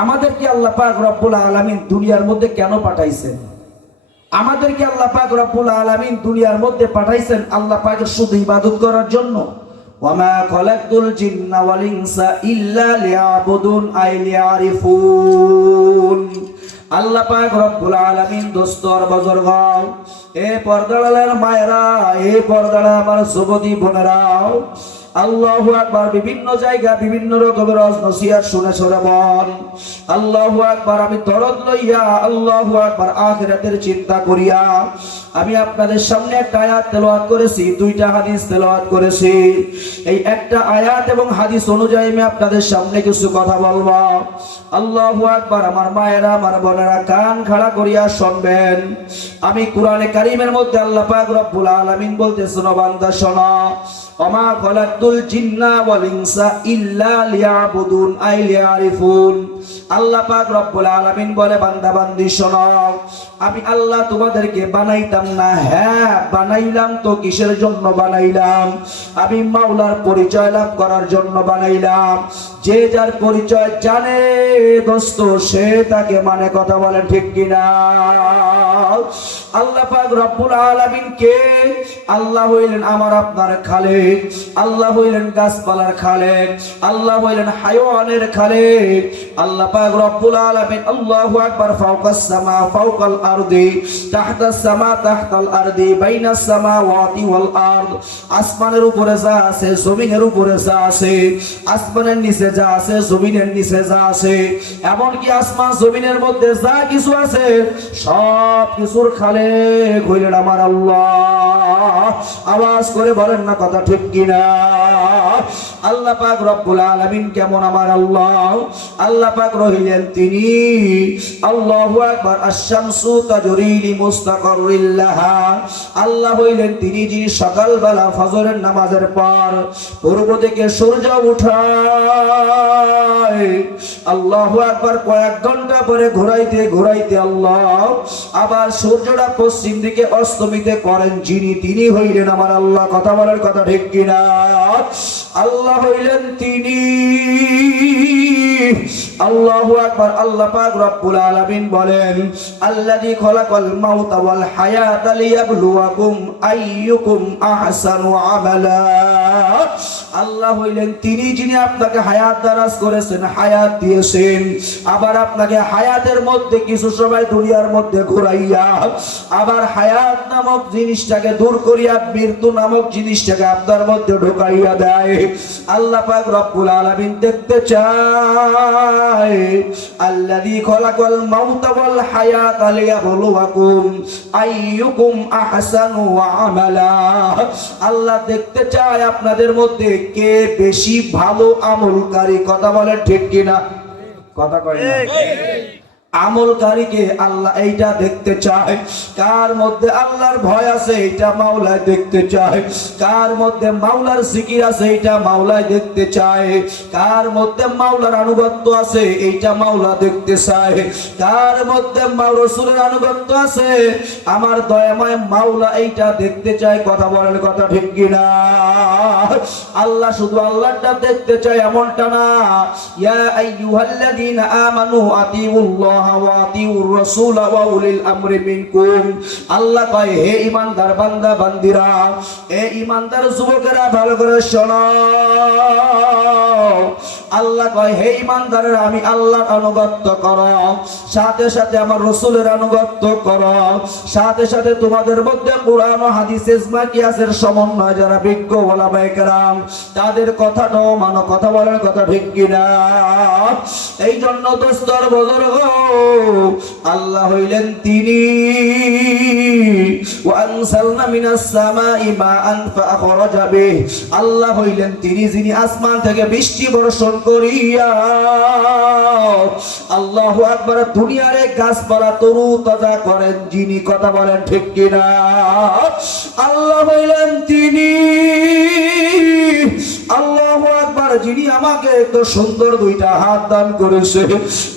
আমাদেরকে আল্লাহ পাক রব্বুল আলামিন দুনিয়ার মধ্যে কেন পাঠাইছেন? আমাদেরকে আল্লাহ পাক রব্বুল আলামিন দুনিয়ার মধ্যে পাঠাইছেন আল্লাহ পাকের শুধু ইবাদত করার জন্য। ওয়ামা খালাকতুল জিন্না ওয়াল ইনসা ইল্লা লিয়াবুদুন আই লিয়ারিফুন। আল্লাহ পাক রব্বুল আলামিন দোস্তর বুজুর্গ, এ পর্দার মায়েরা, এ পর্দার আমার যুবতী বোনেরা, আল্লাহু আকবার। বিভিন্ন জায়গা বিভিন্ন রকমের নসিহত শুনে বল আল্লাহু আকবার। আমি দরদ লইয়া আল্লাহু আকবার আখিরাতের চিন্তা করিয়া আমি আপনাদের সামনে একটা আয়াত তেলাওয়াত করেছি, দুইটা হাদিস তেলাওয়াত করেছি। এই একটা আয়াত এবং হাদিস অনুযায়ী আমি আপনাদের সামনে কিছু কথা বলবো। আল্লাহু আকবার। আমার মায়েরা, আমার বোনেরা, কান খাড়া করিয়া শুনবেন। আমি কোরআনে কারীমের মধ্যে আল্লাহ পাক রব্বুল আলামিন বলতেছেন, বান্দা শোনো, ওমা খালাকতুল জিন্না ওয়াল ইনসা ইল্লা লিয়াবুদুন আই লিয়ারিফুন। আল্লাহ পাক রব্বুল আলামিন বলে, বান্দা বান্দি শোনো, আমি আল্লাহ তোমাদেরকে বানাইতাম না। হ্যাঁ বানাইলাম তো। কিসের জন্য বানাইলাম? আমি মাওলার পরিচয় লাভ করার জন্য বানাইলাম। যে যার পরিচয় জানে দোস্ত, সে তাকে মানে। কথা বলেন ঠিক কিনা? আল্লাহ পাক রব্বুল আলামিন কে? আল্লাহ হইলেন আমার আপনার খালেক, আল্লাহ হইলেন গাছপালার খালেক, আল্লাহ হইলেন হায়াওয়ানের খালেক। আল্লাহ পাক রব্বুল আলামিন আল্লাহু আকবার। ফাওকাস সামা ফাওকাল আরদি, তাহতাস সামা তাহতাল আরদি, বাইনাস সামাওয়াতি ওয়াল আরদ। আসমানের উপরে যা আছে, জমিনের উপরে যা আছে, আসমানের নিচে যা আছে, জমিনের নিচে যা আছে, এমনকি আসমান জমিনের মধ্যে যা কিছু আছে, সব কিছুর খালেক হইলেন আমার আল্লাহ। আওয়াজ করে বলেন না কথা ঠিক কিনা? আল্লাহ পাক রব্বুল আলামিন কেমন আমার আল্লাহ? আল্লাহ পাক রহিলেন তিনি আল্লাহু আকবার। আশ-শামসু তাজরি লিমুস্তাকাররিল লাহা। আল্লাহ হইলেন তিনি যিনি সকালবেলা ফজরের নামাজের পর পূর্ব থেকে সূর্য উঠায়, আল্লাহু আকবার, কয়েক ঘন্টা পরে ঘুরাইতে ঘুরাইতে আল্লাহ আবার সূর্যটা পশ্চিম দিকে অস্তমিতে করেন যিনি, তিনি হইলেন আমার আল্লাহ। কথা বলার কথা ঠিক কিনা? আল্লাহ হইলেন তিনি আল্লাহু আকবার। আল্লাহ পাক রব্বুল আলামিন বলেন, আল্লাযী খালাকাল মাউতা ওয়াল হায়াতা লিয়াবলুয়াকুম আইয়ুকুম আহসানু আমালা। আল্লাহ হইলেন তিনি যিনি আপনাকে হায়াত দারাজ করেছেন, হায়াত দিয়েছেন, আবার আপনাকে হায়াতের মধ্যে কিছু সময় দুনিয়ার মধ্যে ঘুরাইয়া আবার হায়াত নামক জিনিসটাকে দূর করিয়া মৃত্যু নামক জিনিসটাকে আপনার মধ্যে ঢুকাইয়া দেয়। আল্লাহ পাক রব্বুল আলামিন দেখতে চায়, আল্লাযী খালাকাল মাউতা ওয়াল হায়াতা লিয়াবলুয়াকুম আইয়ুকুম আহসানু আমালা। আল্লাহ দেখতে চায় আপনাদের মধ্যে কে বেশি ভালো আমলকারী। কথা বলেন ঠিক কিনা? কথা কয় না? আমলকারীকে আল্লাহ এইটা দেখতে চায়। কার মধ্যে আল্লাহর ভয় আছে এইটা মাওলা দেখতে চায়। কার মধ্যে মাওলার জিকির আছে এইটা মাওলা দেখতে চায়। কার মধ্যে মাওলার আনুগত্য আছে এইটা মাওলা দেখতে চায়। কার মধ্যে রাসূলের আনুগত্য আছে আমার দয়াময় মাওলা এইটা দেখতে চায়। কথা বলেন কথা ঠিক কিনা? আল্লাহ শুধু আল্লাহটা দেখতে চায় এমনটা না। ইয়া আইয়ুহাল্লাযীনা আমানু আতিউল্লাহ ওয়া আতিউর রাসূল ওয়া উলিল আমরি মিনকুম। আল্লাহ কয়, হে ঈমানদার বান্দা বান্দিরা, হে ঈমানদার যুবকেরা, ভালো করে শোনো। আল্লাহ কয়, হে ঈমানদারেরা, আমি আল্লাহর আনুগত্য করো, সাথে সাথে আমার রাসূলের আনুগত্য করো, সাথে সাথে তোমাদের মধ্যে কোরআন ও হাদিস ইজমা কিয়াসের সমন্বয় যারা বিজ্ঞ ওলামায়ে কেরাম তাদের কথাটাও মানো। কথা বলার কথা ঠিক কিনা? এই জন্য দোস্তর বুজুর্গ, আল্লাহ হইলেন তিনি ওয়া আনসালনা মিনাস সামাই মাআন ফাআখরাজা বিহি। আল্লাহ হইলেন তিনি যিনি আসমান থেকে বৃষ্টি বর্ষণ করিয়া আল্লাহু আকবার দুনিয়ার গাছপালা তরু তাজা করেন যিনি। কথা বলেন ঠিক কিনা? আল্লাহ হইলেন তিনি আল্লাহু আকবার যিনি আমাকে এত সুন্দর দুইটা হাত দান করেছে।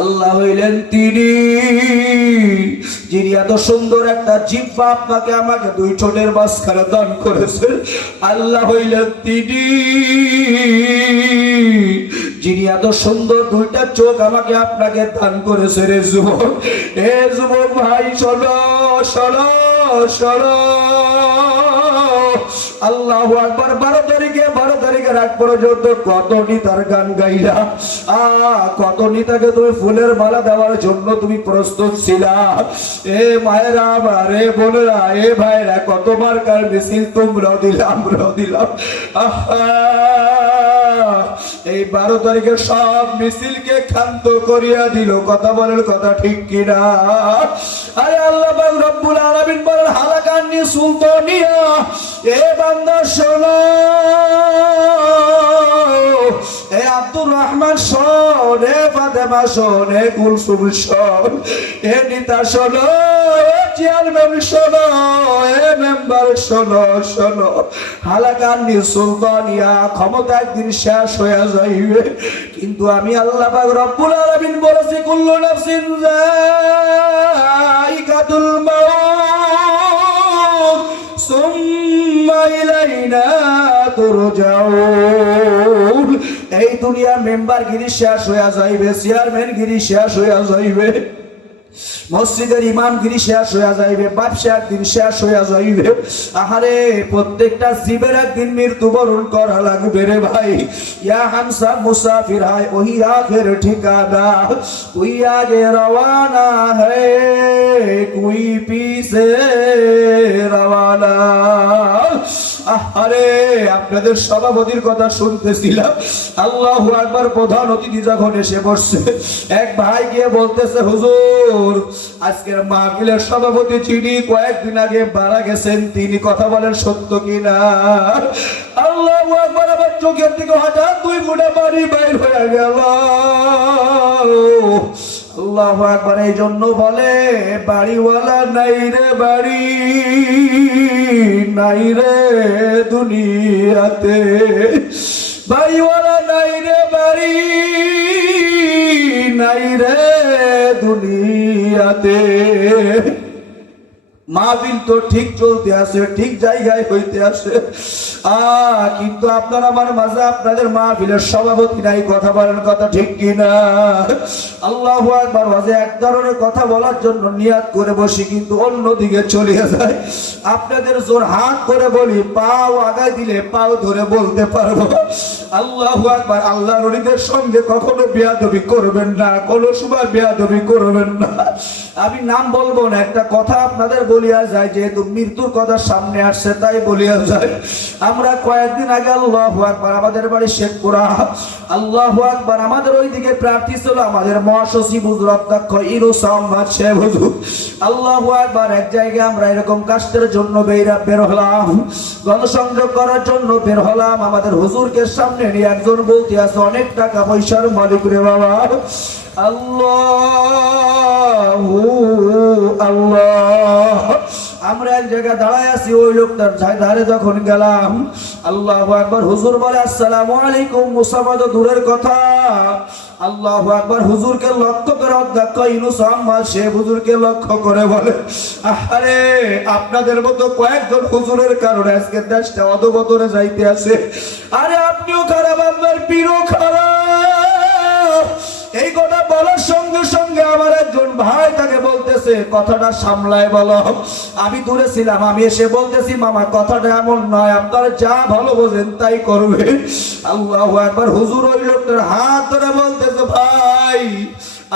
আল্লাহ হইলেন তিনি যিনি এত সুন্দর একটা জিহ্বা আপনাকে আমাকে দুই ঠোঁটের মাঝখানে দান করেছে। আল্লাহ হইলেন তিনি যিনি এত সুন্দর দুইটা চোখ আমাকে আপনাকে দান করেছে রে যুবক। এ যুবক ভাই শোনো শোনো শোনো, আল্লাহু আকবার। 12 তারিখের আগ পর্যন্ত কত নিতার গান গাইলা, কত নিতাকে তুমি ফুলের মালা দেওয়ার জন্য তুমি প্রস্তুত ছিলা। এ মায়েরা আমার, এ বোনেরা, এ ভাইরা, কত মার্কার মিছিল তোমরাও দিলাম। এই 12 তারিখের সব মিছিলকে ক্ষান্ত করিয়া দিল। কথা বলেন, কথা ঠিক কিনা? আরে আল্লাহ পাক রব্বুল আলামিন বলেন হালাকান্নি সুলতানিয়া, এ বান্দা শোনো, এ আব্দুর রহমান শোন, এ ফাতেমা শোন, এ কুলসুম শোন, এ নিতা শোনো, এ চেয়ারম্যান শোনো, এ মেম্বার শোনো শোনো, হালাকান্নি সুলতানিয়া ক্ষমতা একদিন শেষ হয়ে যাইবে, কিন্তু আমি আল্লাহ পাক রব্বুল আলামিন বলেছি কুল্লু নাফসিন যায়িকাতুল মাউত সুম্মা ইলাইনা তুরজাউন। এই দুনিয়া মেম্বার গিরি শেষ হয়ে যাইবে, চেয়ারম্যান গিরি শেষ হয়ে যাইবে, মসজিদের ইমামগিরি শেষ হয়ে যাইবে, ব্যবসা একদিন শেষ হয়ে যাইবে। আহারে প্রত্যেকটা জীবের একদিন মৃত্যুবরণ করা লাগবে রে ভাই। ইয়া হামসা মুসাফির হায় ওহি আখের ঠিকানা, কুই আগে রওয়ানা है কুই পিছে রওয়ানা। আরে আপনাদের সভাপতির কথা শুনতেছিলাম, আল্লাহু আকবার। প্রধান অতিথি যখন এসে বসছে, এক ভাই গিয়ে বলতেছে হুজুর আজকের মাহফিলের সভাপতি যিনি কয়েকদিন আগে মারা গেছেন, তিনি কথা বলেন সত্য কিনা? আল্লাহু আকবার। আবার চোখের দিকে হঠাৎ 2 ফুটা পানি বাইর হয়ে গেল। আল্লাহু আকবার। এই জন্য বলে বাড়িওয়ালা নাই রে বাড়ি, নাই রে দুনিয়াতে, বাড়িওয়ালা নাই রে বাড়ি, নাই রে দুনিয়াতে। মাহফিল তো ঠিক চলতে আছে, ঠিক জায়গায় হইতে আসে, কিন্তু আপনার আমার মাঝে আপনাদের মাহফিলের সভাপতি নাই। কথা বলেন, কথা ঠিক কিনা? আল্লাহু আকবার। মাঝে এক ধরনের কথা বলার জন্য নিয়াত করে বসি, কিন্তু অন্যদিকে চলে যায়। আপনাদের জোর হাত করে বলি, পাও আগায় দিলে পাও ধরে বলতে পারবো আল্লাহু আকবার। আল্লাহর ওলিদের সঙ্গে কখনো বেয়াদবি করবেন না, কোনো সময় বেয়াদবি করবেন না। আমি নাম বলবো না, একটা কথা আপনাদের বলিয়া যায়, যেহেতু মৃত্যুর কথা সামনে আসছে তাই বলিয়া যায়। আমরা কয়েকদিন আগে আল্লাহু আকবার আমাদের বাড়ি শেখপুরা, আল্লাহু আকবার, আমাদের ওইদিকে প্রার্থী ছিল আমাদের মহাসচিব হুজুর অধ্যক্ষ ইউনুস আহমদ সাহেব হুজুর। আল্লাহু আকবার। এক জায়গায় আমরা এরকম কাজের জন্য বের হলাম, গণসংযোগ করার জন্য বের হলাম। আমাদের হুজুরকে সামনে নিয়ে একজন বলতে আছে অনেক টাকা পয়সার মালিক রে বাবা, আল্লাহু আল্লাহ। আমরা এক জায়গায় দাঁড়ায় আছি, ওই লোকটার ধারে যখন গেলাম, আল্লাহু আকবার, হুজুর বলে আসসালামু আলাইকুম। মুসাফা তো দূরের কথা, আল্লাহু আকবার। হুজুরকে লক্ষ্য করে অধ্যক্ষ ইউনুস আহমদ সে হুজুরকে লক্ষ্য করে বলে, আরে আপনাদের মতো কয়েকজন হুজুরের কারণে আজকে দেশটা অধোগতরে যাইতে আছে। আরে আপনিও খারাপ, আপনার পীরও খারাপ। এই কথা বলার সঙ্গে সঙ্গে আমার একজন ভাই তাকে বলতেছে কথাটা সামলায় বলো। আমি দূরে ছিলাম, আমি এসে বলতেছি মামা কথাটা এমন নয়, আপনারা যা ভালো বোঝেন তাই করবে। আল্লাহু আকবার। হুজুর ওই লোকটার হাত ধরে বলতেছে ভাই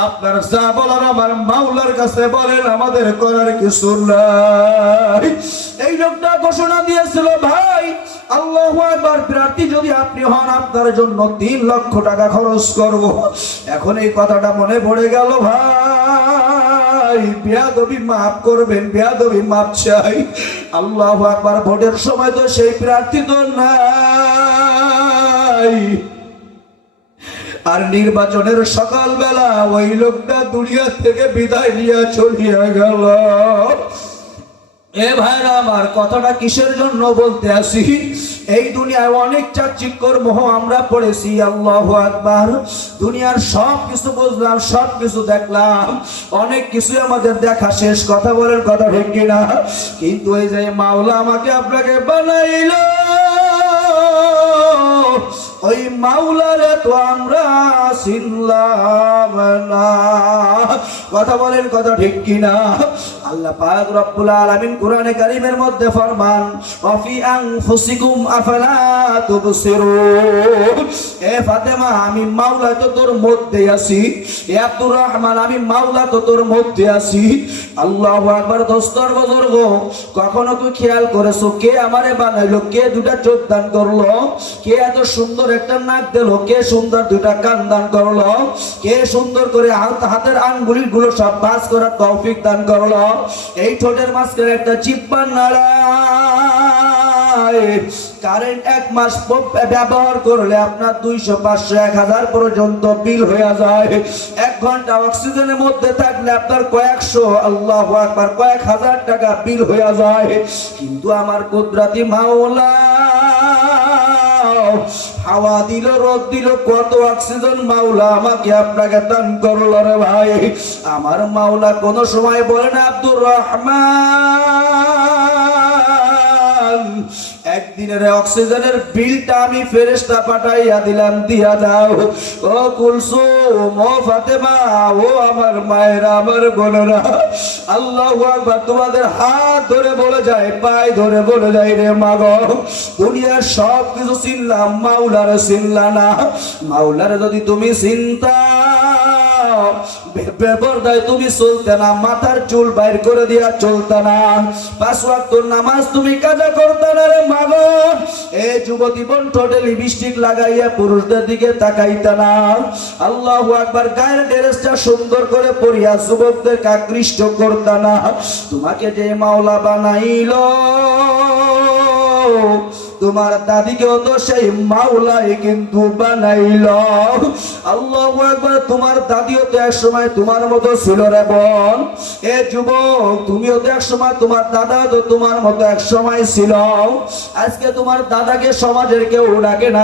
আপনার যা বলার আমার মাওলার কাছে বলেন, আমাদের করার কিছু নাই। এই লোকটা ঘোষণা দিয়েছিল ভাই আল্লাহু আকবার, প্রার্থী যদি আপনি হন আপনার জন্য 3 লক্ষ টাকা খরচ করব। এখন এই কথাটা মনে পড়ে গেল ভাই, বেয়াদবি মাফ করবেন, বেয়াদবি মাফ চাই। আল্লাহু আকবার। ভোটের সময় তো সেই প্রার্থী তো নাই, আর নির্বাচনের সকালবেলা ওই লোকটা দুনিয়া থেকে বিদায় নিয়ে চলিয়া গেল। এ ভাইরা আমার, কথাটা কিসের জন্য বলতে আসি? এই দুনিয়ায় অনেক চাকচিক্যর মোহ আমরা পড়েছি। আল্লাহু আকবার। দুনিয়ার সব কিছু বুঝলাম, সব কিছু দেখলাম, অনেক কিছু আমাদের দেখা শেষ। কথা বলেন, কথা ঠিক কিনা? কিন্তু এই যে মাওলা আমাকে আপনাকে বানাইল, ওই মাওলারে তো আমরা চিনলাম না। কথা বলেন, কথা ঠিক কিনা? আল্লাহ পাক রব্বুল আলামিন কোরআনে কারীমের মধ্যে ফরমান, ওয়াফি আনফুসিকুম আফালা তুবসিরুন। এ ফাতেমা, আমি মাওলা তো তোর মধ্যে আছি। এ আব্দুর রহমান, আমি মাওলা তো তোর মধ্যে আছি। আল্লাহু আকবার। দোস্তর বুজুর্গ, কখনো তুই খেয়াল করেছো কে আমারে বানাইলো? কে দুটা চোখ দান করলো? কে এত সুন্দর একটা নাক দিল? কে সুন্দর দুটা কান দান করলো? কে সুন্দর করে হাতের আঙ্গুলি গুলো সব পাস করার তৌফিক দান করলো? এই ঠোঁটের মাঝখানে একটা জিহ্বা নাড়ায়। কারেন্ট 1 মাস ব্যবহার করলে আপনার 200, 500, 1000 পর্যন্ত বিল হয়ে যায়। 1 ঘন্টা অক্সিজেনের মধ্যে থাকলে আপনার কয়েকশো, আল্লাহু আকবার, কয়েক হাজার টাকা বিল হয়ে যায়। কিন্তু আমার কুদরতি মাওলা হাওয়া দিল, রোদ দিল, কত অক্সিজেন মাওলা আমাকে আপনাকে দান করলো রে ভাই। আমার মাওলা কোন সময় বলেন আব্দুর রহমান, একদিনের অক্সিজেনের বিলটা আমি ফেরেশতা পাঠাইয়া দিলাম, দিয়া দাও। ও কুলসুম, ও ফাতেমা, ও আমার মায়েরা, আমার বোনেরা, আল্লাহু আকবার, তোমাদের হাত ধরে বলে যায়, পায়ে ধরে বলে যায়, রে মাগো, দুনিয়ার সব কিছু চিনলাম, মাওলারে চিনলা না। মাওলারে যদি তুমি চিনতা, বেপরদায় তুমি চলতে না, মাথার চুল বাইর করে দিয়া চলতে না, 5 ওয়াক্ত নামাজ তুমি কাজা করতে না রে মাগো। এই যুবতী বোন ঠোঁটে লিপস্টিক লাগাইয়া পুরুষদের দিকে তাকাইতে না। আল্লাহু আকবার। গায়ের ড্রেসটা সুন্দর করে পরিয়া যুবকদেরকে আকৃষ্ট করতে না। তোমাকে যে মাওলা বানাইলো, তোমার দাদিকেও তো সেই মাওলাই কিন্তু বানাইল। আল্লাহু আকবার। তোমার দাদিও তো এক সময় তোমার মতো ছিল রে বোন। এ যুবক, তুমিও তো এক সময়, তোমার দাদা তো তোমার মতো এক সময় ছিল। আজকে তোমার দাদাকে সমাজের কেউ ডাকে না।